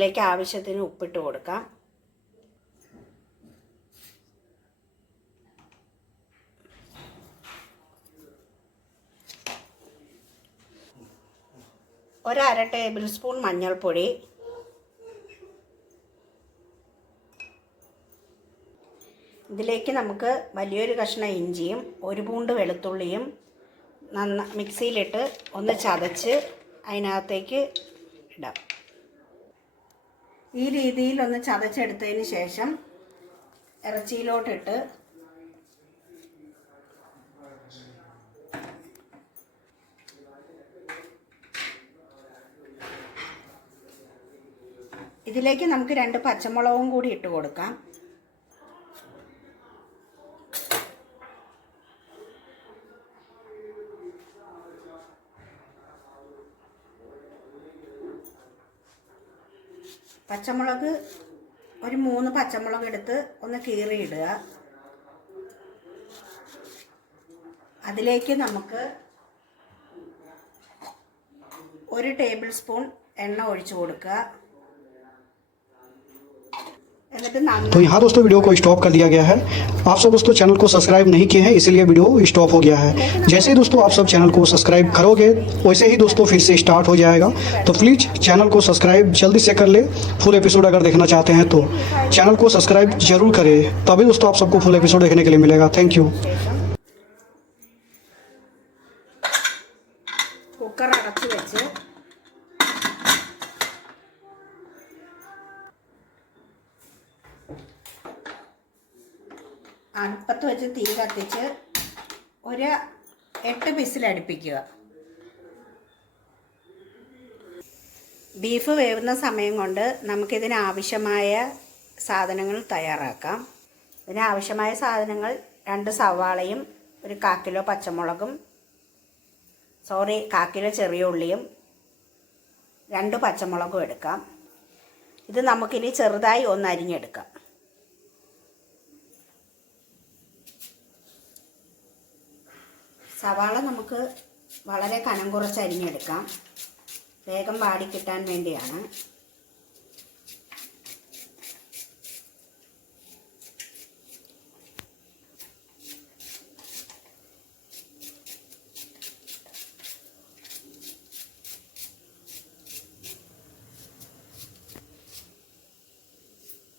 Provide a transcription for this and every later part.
ഇതിലേക്ക് ആവശ്യത്തിന് ഉപ്പിട്ട് കൊടുക്കാം. ഒരു 1/2 ടേബിൾ സ്പൂൺ മഞ്ഞൾപ്പൊടി, ഇതിലേക്ക് നമുക്ക് വലിയൊരു കഷ്ണം ഇഞ്ചിയും 1 പൂണ്ട് വെളുത്തുള്ളിയും മിക്സിയിലിട്ട് ഒന്ന് ചതച്ച് അതിനകത്തേക്ക് ഇടാം. ഈ രീതിയിൽ ഒന്ന് ചതച്ചെടുത്തതിന് ശേഷം ഇറച്ചിയിലോട്ടിട്ട് ഇതിലേക്ക് നമുക്ക് 2 പച്ചമുളകും കൂടി ഇട്ട് കൊടുക്കാം. പച്ചമുളക് ഒരു 3 പച്ചമുളക് എടുത്ത് ഒന്ന് കീറിയിടുക. അതിലേക്ക് നമുക്ക് 1 ടേബിൾ സ്പൂൺ എണ്ണ ഒഴിച്ചു കൊടുക്കുക. तो यहाँ दोस्तों वीडियो को स्टॉप कर दिया गया है। आप सब दोस्तों चैनल को सब्सक्राइब नहीं किए हैं इसीलिए वीडियो स्टॉप हो गया है। जैसे ही दोस्तों आप सब चैनल को सब्सक्राइब करोगे वैसे ही दोस्तों फिर से स्टार्ट हो जाएगा। तो प्लीज़ चैनल को सब्सक्राइब जल्दी से कर ले। फुल एपिसोड अगर देखना चाहते हैं तो चैनल को सब्सक्राइब जरूर करें, तभी दोस्तों आप सबको फुल एपिसोड देखने के लिए मिलेगा। Thank you. കുക്കർ അടച്ചു വെച്ച് അടുപ്പത്ത് വെച്ച് തീ കത്തിച്ച് ഒരു 8 വിസിൽ അടുപ്പിക്കുക. ബീഫ് വേവുന്ന സമയം കൊണ്ട് നമുക്കിതിനാവശ്യമായ സാധനങ്ങൾ തയ്യാറാക്കാം. ഇതിനാവശ്യമായ സാധനങ്ങൾ 2 സവാളയും 1/4 കിലോ പച്ചമുളകും 1/4 കിലോ ചെറിയ ഉള്ളിയും 2 പച്ചമുളകും എടുക്കാം. ഇത് നമുക്കിനി ചെറുതായി ഒന്ന് അരിഞ്ഞെടുക്കാം. സവാള നമുക്ക് വളരെ കനം കുറച്ച് അരിഞ്ഞെടുക്കാം, വേഗം വാടി കിട്ടാൻ വേണ്ടിയാണ്.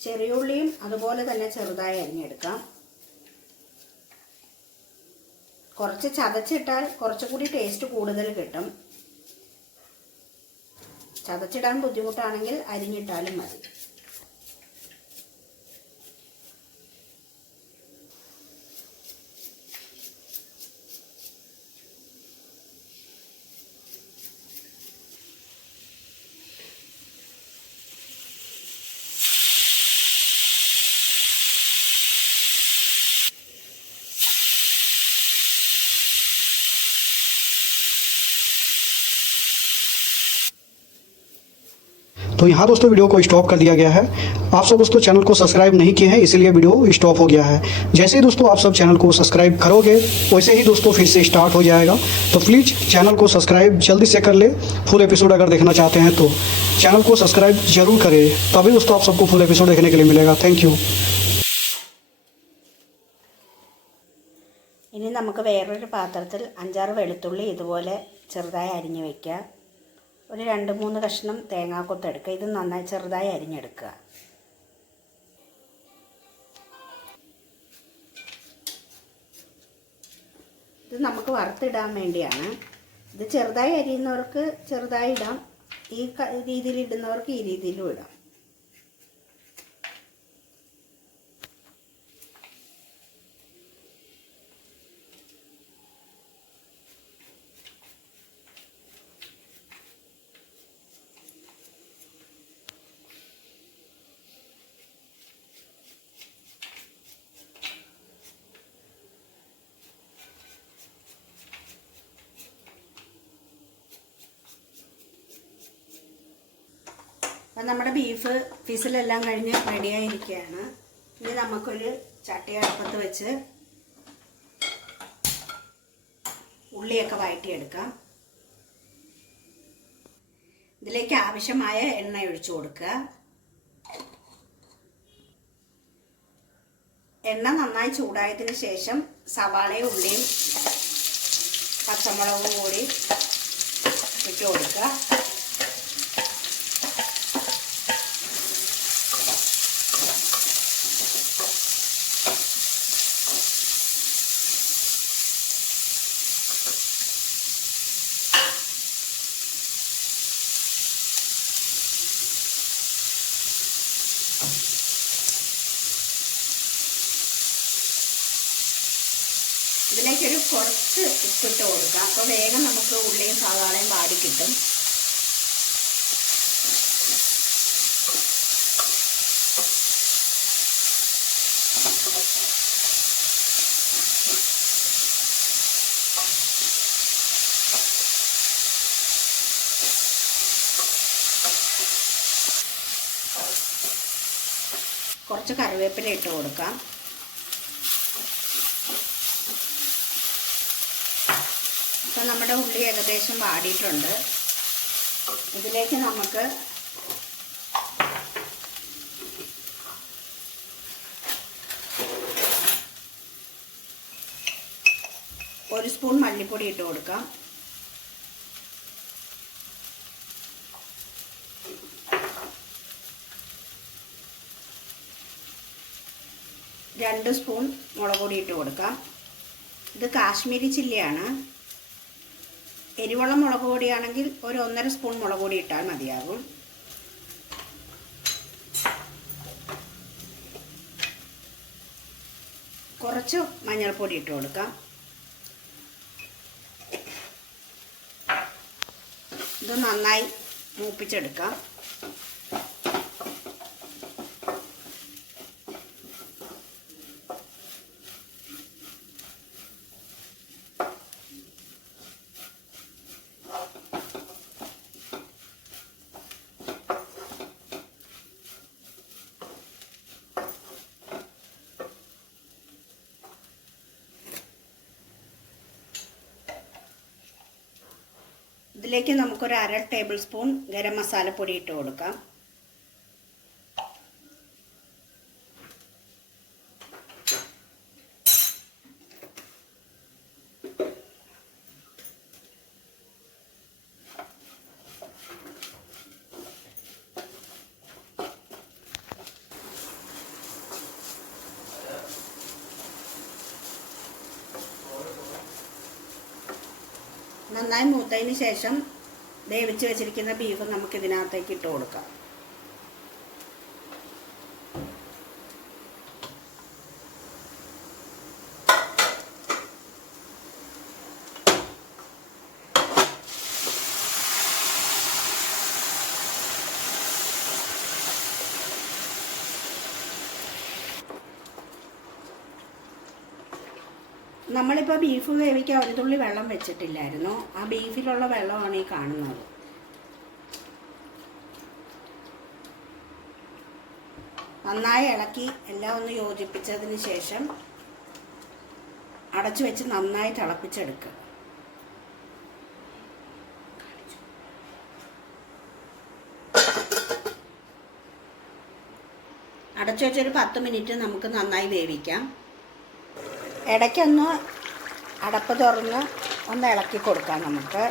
ചെറിയുള്ളിയും അതുപോലെ തന്നെ ചെറുതായി അരിഞ്ഞെടുക്കാം. കുറച്ച് ചതച്ചിട്ടാൽ കുറച്ചുകൂടി ടേസ്റ്റ് കൂടുതൽ കിട്ടും. ചതച്ചിടാൻ ബുദ്ധിമുട്ടാണെങ്കിൽ അരിഞ്ഞിട്ടാലും മതി. तो यहाँ दोस्तों वीडियो को स्टॉप कर दिया गया है। आप सब दोस्तों चैनल को सब्सक्राइब नहीं किए हैं इसीलिए वीडियो स्टॉप हो गया है। जैसे ही दोस्तों आप सब चैनल को सब्सक्राइब करोगे वैसे ही दोस्तों फिर से स्टार्ट हो जाएगा। तो प्लीज़ चैनल को सब्सक्राइब जल्दी से कर ले। फुल एपिसोड अगर देखना चाहते हैं तो चैनल को सब्सक्राइब जरूर करें, तभी दोस्तों आप सबको फुल एपिसोड देखने के लिए मिलेगा। Thank you. ഇനി നമുക്ക് വേറൊരു പാത്രത്തിൽ 5-6 വെളുത്തുള്ളി ഇതുപോലെ ചെറുതായി അരിഞ്ഞു വയ്ക്കുക. ഒരു 2-3 കഷ്ണം തേങ്ങാക്കൊത്ത് എടുക്കുക. ഇത് നന്നായി ചെറുതായി അരിഞ്ഞെടുക്കുക. ഇത് നമുക്ക് വറുത്തിടാൻ വേണ്ടിയാണ്. ഇത് ചെറുതായി അരിയുന്നവർക്ക് ചെറുതായി ഇടാം, ഈ രീതിയിൽ ഇടുന്നവർക്ക് ഈ രീതിയിലും ഇടാം. അപ്പം നമ്മുടെ ബീഫ് വിസിലെല്ലാം കഴിഞ്ഞ് റെഡിയായിരിക്കുകയാണ്. ഇനി നമുക്കൊരു ചട്ടി അടുപ്പത്ത് വെച്ച് ഉള്ളിയൊക്കെ വഴറ്റിയെടുക്കാം. ഇതിലേക്ക് ആവശ്യമായ എണ്ണ ഒഴിച്ചു കൊടുക്കുക. എണ്ണ നന്നായി ചൂടായതിന് ശേഷം സവാളയും ഉള്ളിയും പച്ചമുളകും കൂടി ഇട്ട് കൊടുക്കുക. ഇതിലേക്കൊരു കുറച്ച് ഉപ്പിട്ട് കൊടുക്കാം. അപ്പോൾ വേഗം നമുക്ക് ഉള്ളിയും സവാളയും വാടി കിട്ടും. കുറച്ച് കറിവേപ്പില ഇട്ട് കൊടുക്കാം. അപ്പോൾ നമ്മുടെ ഉള്ളി ഏകദേശം വാടിയിട്ടുണ്ട്. ഇതിലേക്ക് നമുക്ക് ഒരു സ്പൂൺ മല്ലിപ്പൊടി ഇട്ട് കൊടുക്കാം. രണ്ട് സ്പൂൺ മുളക് പൊടി ഇട്ട് കൊടുക്കാം. ഇത് കാശ്മീരി ചില്ലിയാണ്. എരിവുള്ള മുളക് പൊടിയാണെങ്കിൽ ഒരു 1.5 സ്പൂൺ മുളക് പൊടി ഇട്ടാൽ മതിയാകും. കുറച്ച് മഞ്ഞൾപ്പൊടി ഇട്ട് കൊടുക്കാം. ഇത് നന്നായി മൂപ്പിച്ചെടുക്കാം. ഇതിലേക്ക് നമുക്കൊരു 1/2 ടേബിൾ സ്പൂൺ ഗരം മസാലപ്പൊടി ഇട്ട് കൊടുക്കാം. നന്നായി മൂത്തതിന് ശേഷം വേവിച്ച് വെച്ചിരിക്കുന്ന ബീഫ് നമുക്ക് ഇതിനകത്തേക്ക് ഇട്ട് കൊടുക്കാം. നമ്മളിപ്പോൾ ബീഫ് വേവിക്കാൻ ഒരു തുള്ളി വെള്ളം വെച്ചിട്ടില്ലായിരുന്നു. ആ ബീഫിലുള്ള വെള്ളമാണ് ഈ കാണുന്നത്. നന്നായി ഇളക്കി എല്ലാം ഒന്ന് യോജിപ്പിച്ചതിന് ശേഷം അടച്ചു വെച്ച് നന്നായി തിളപ്പിച്ചെടുക്കുക. അടച്ചു വെച്ചൊരു 10 മിനിറ്റ് നമുക്ക് നന്നായി വേവിക്കാം. ഇടയ്ക്കൊന്ന് അടപ്പ് തുറന്ന് ഒന്ന് ഇളക്കി കൊടുക്കാം നമുക്ക്.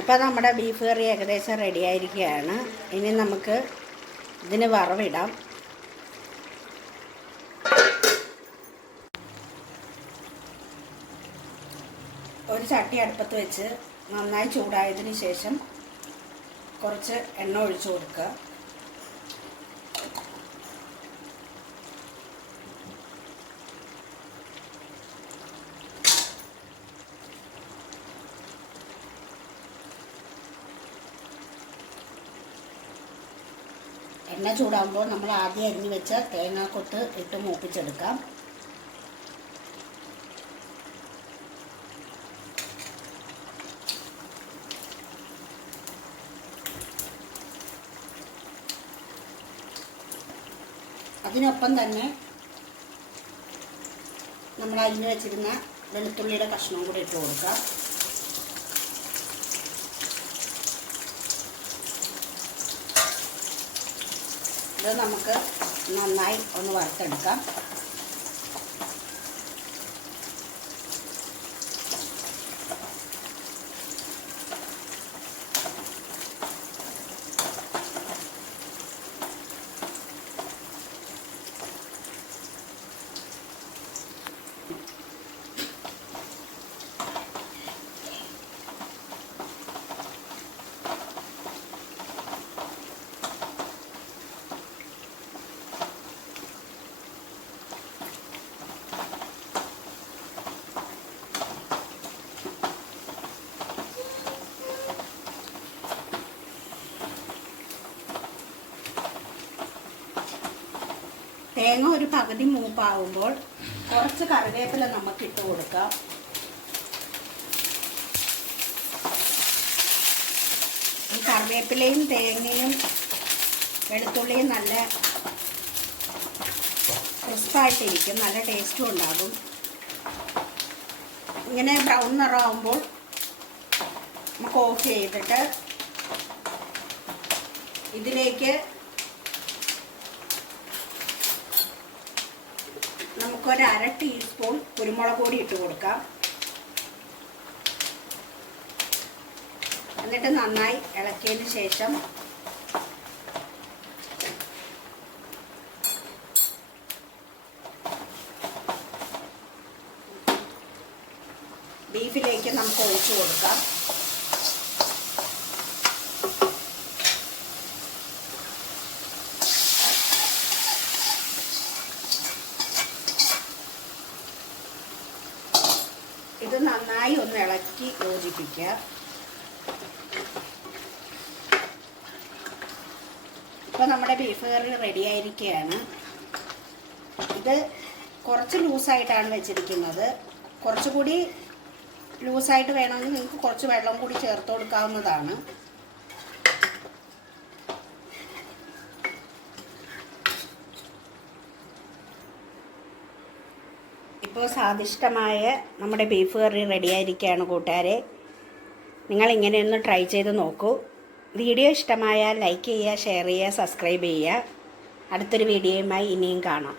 ഇപ്പോൾ നമ്മുടെ ബീഫ് കറി ഏകദേശം റെഡി ആയിരിക്കുകയാണ്. ഇനി നമുക്ക് ഇതിന് വറവിടാം. ഒരു ചട്ടി അടുപ്പത്ത് വെച്ച് നന്നായി ചൂടായതിന് ശേഷം കുറച്ച് എണ്ണ ഒഴിച്ചു കൊടുക്കുക. എണ്ണ ചൂടാകുമ്പോൾ നമ്മൾ ആദ്യം അരിഞ്ഞു വെച്ച തേങ്ങാക്കൊത്ത് ഇട്ട് മൂപ്പിച്ചെടുക്കാം. അതിനൊപ്പം തന്നെ നമ്മൾ അരിഞ്ഞു വെച്ചിരുന്ന വെളുത്തുള്ളിയുടെ കഷ്ണവും കൂടി ഇട്ട് കൊടുക്കാം. ഇത് നമുക്ക് നന്നായി ഒന്ന് വറുത്തെടുക്കാം. തേങ്ങ ഒരു പകുതി മൂപ്പാവുമ്പോൾ കുറച്ച് കറിവേപ്പില നമുക്ക് ഇട്ട് കൊടുക്കാം. ഈ കറിവേപ്പിലയും തേങ്ങയും വെളുത്തുള്ളിയും നല്ല ക്രിസ്പായിട്ടിരിക്കും, നല്ല ടേസ്റ്റും ഉണ്ടാകും. ഇങ്ങനെ ബ്രൗൺ നിറമാകുമ്പോൾ നമുക്ക് ഓഫ് ചെയ്തിട്ട് ഇതിലേക്ക് നമുക്കൊരു 1/2 ടീസ്പൂൺ കുരുമുളക് പൊടി ഇട്ട് കൊടുക്കാം. എന്നിട്ട് നന്നായി ഇളക്കിയതിന് ശേഷം ബീഫിലേക്ക് നമുക്ക് ഒഴിച്ചു കൊടുക്കാം. ഇത് നന്നായി ഒന്ന് ഇളക്കി യോജിപ്പിക്കുക. ഇപ്പോൾ നമ്മുടെ ബീഫ് കറി റെഡി ആയിരിക്കുകയാണ്. ഇത് കുറച്ച് ലൂസായിട്ടാണ് വെച്ചിരിക്കുന്നത്. കുറച്ചുകൂടി ലൂസായിട്ട് വേണമെങ്കിൽ നിങ്ങൾക്ക് കുറച്ച് വെള്ളം കൂടി ചേർത്ത് കൊടുക്കാവുന്നതാണ്. ഇപ്പോൾ സ്വാദിഷ്ടമായ നമ്മുടെ ബീഫ് കറി റെഡിയായിരിക്കുകയാണ് കൂട്ടുകാരെ. നിങ്ങളിങ്ങനെയൊന്ന് ട്രൈ ചെയ്ത് നോക്കൂ. വീഡിയോ ഇഷ്ടമായാൽ ലൈക്ക് ചെയ്യുക, ഷെയർ ചെയ്യുക, സബ്സ്ക്രൈബ് ചെയ്യുക. അടുത്തൊരു വീഡിയോയുമായി ഇനിയും കാണാം.